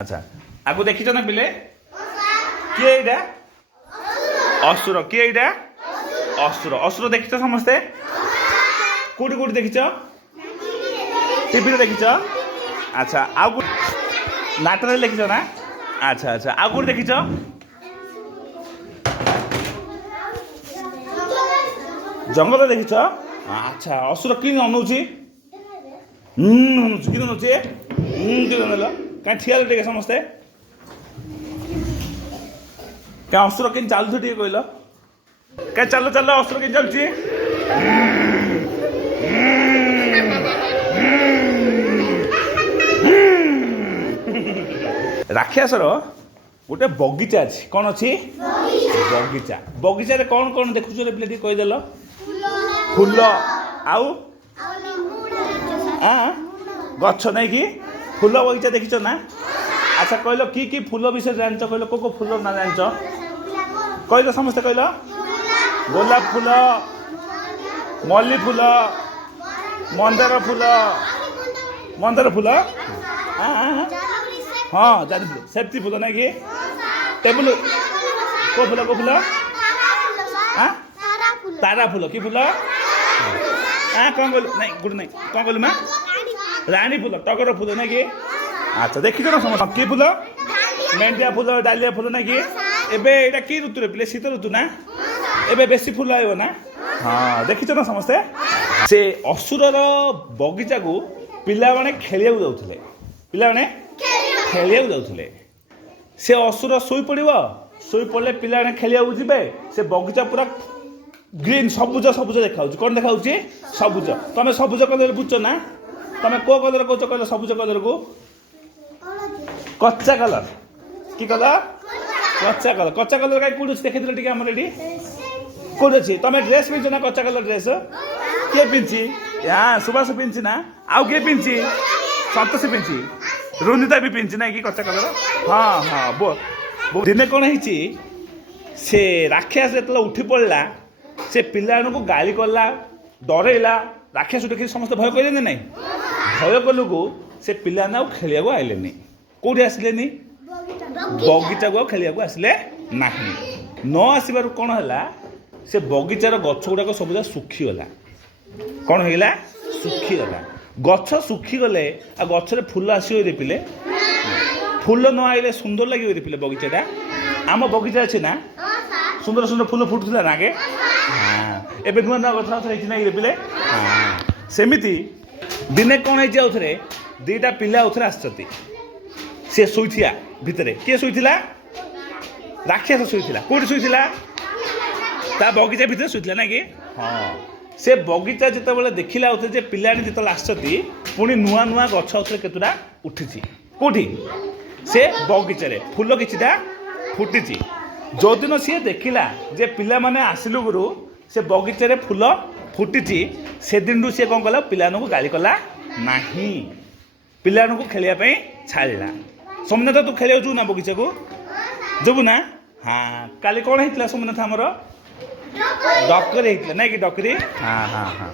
अच्छा आपको देखी ना पिले किए एटा असुर किए एटा असुर असुर देखी समस्ते कोटी कोटी देखी टीवी देखी अच्छा आउ नाटक देखी ना अच्छा अच्छा आउ कौन देखी जंगल देखी अच्छा असुर कि अनौची कि नौचे कहीं ठिया टे समस्ते क्या असुर कि चलु टे कहल क्या चल चल असुर कि चलुची राक्षसर गोटे बगीचा अच्छी कौन अच्छी बगीचा बगीचा कौन कौन देखुच पे कहीदेल फूल आउ गछ नहीं कि फूल बगीचा देखीच ना अच्छा कहल कि फूल विषय जान कहल को फूल ना जान कहल समस्ते कहल गोलाप फूल मल्ली फूल मंदार फूल हाँ जानी सेफ्टी फूल ना कि टेबुल को फूल तारा फूल कि फूल कौन कहलु नहीं गुड नहीं कौन कहलु माँ रानी फूल टगर फूल ना कि अच्छा देखी ना समझ कि फूल मेंढिया फूल डालिया फूल ना कि एबे एटा कि ऋतु रे शीत ऋतु ना एबे बेसी फूल आइब ना हाँ देखी ना समस्ते से असुरर बगीचा को पिला माने खेलिया जाउथले पिला माने खेलिया जाउथले से असुर सोई पड़े पिला माने खेलिया जिबे से बगीचा पूरा ग्रीन सबुज सबुज देखा कौन देखा सबुज तुम सबुज कलर बुझ ना तुम को कलर कौच कह सबुज कलर को कच्चा कलर कि कलर कच्चा कलर कहीं कौट देखी टे आम ये कौट अच्छी तुम ड्रेस पिंच ना कच्चा कलर ड्रेस किए पिंची हाँ सुभाष पिंची ना आउ किए पिंची संतोष पिंची रुनिता भी पिंची ना कि कच्चा कलर हाँ हाँ दिने कौन है से राक्षस जो उठी पड़ा से पिला को गाली कला डरैला राक्षस देखिए समस्त भय कहले ना भय कलु को से पिला ना खेलिया को आइले कौटी आसिले बगीचा को खेलिया को आसिले ना न आसबार कौन है से बगीचार गछ गुड़ाक सब सुखीगला कौन होगा सुखीगला गछ सुखीगले आ गचरे फूल आसो पिले फूल न आइले सुंदर लगे पिले बगीचाटा आम बगीचा अच्छे ना सुंदर सुंदर फूल फुटुला ना आगे हाँ एबे नुआ नुआ गछ ना पिले हाँ सेमिति दिने कौन है आउथरे दीटा पिला आउथरे आसछति से सोइथिया भितरे के सोइथिला राक्षस सोइथिला कोठी सोइथिला ता बगीचा भितर सोइथिला ना कि हाँ से बगीचा जिते देखिला आउथरे जे पिलानी जिते आसछति पुणी नुआ नुआ गछ आउथरे केतुटा उठिछि कोठी से बगीचा रे फूल किछिटा फुटिछि जो दिन सी देखिला जे पिला माने आसिलु गुरु से बगीचा रे फूल फुटिछि से दिन सी कौन कला पिला गाली कला नहीं पिला खेलिया छाड़ा सोमनाथ तू खेल ना बगीचा को जबु ना हाँ काली कौन होता सोमनाथ आमर डकरी होता ना कि डकरी हाँ हाँ हाँ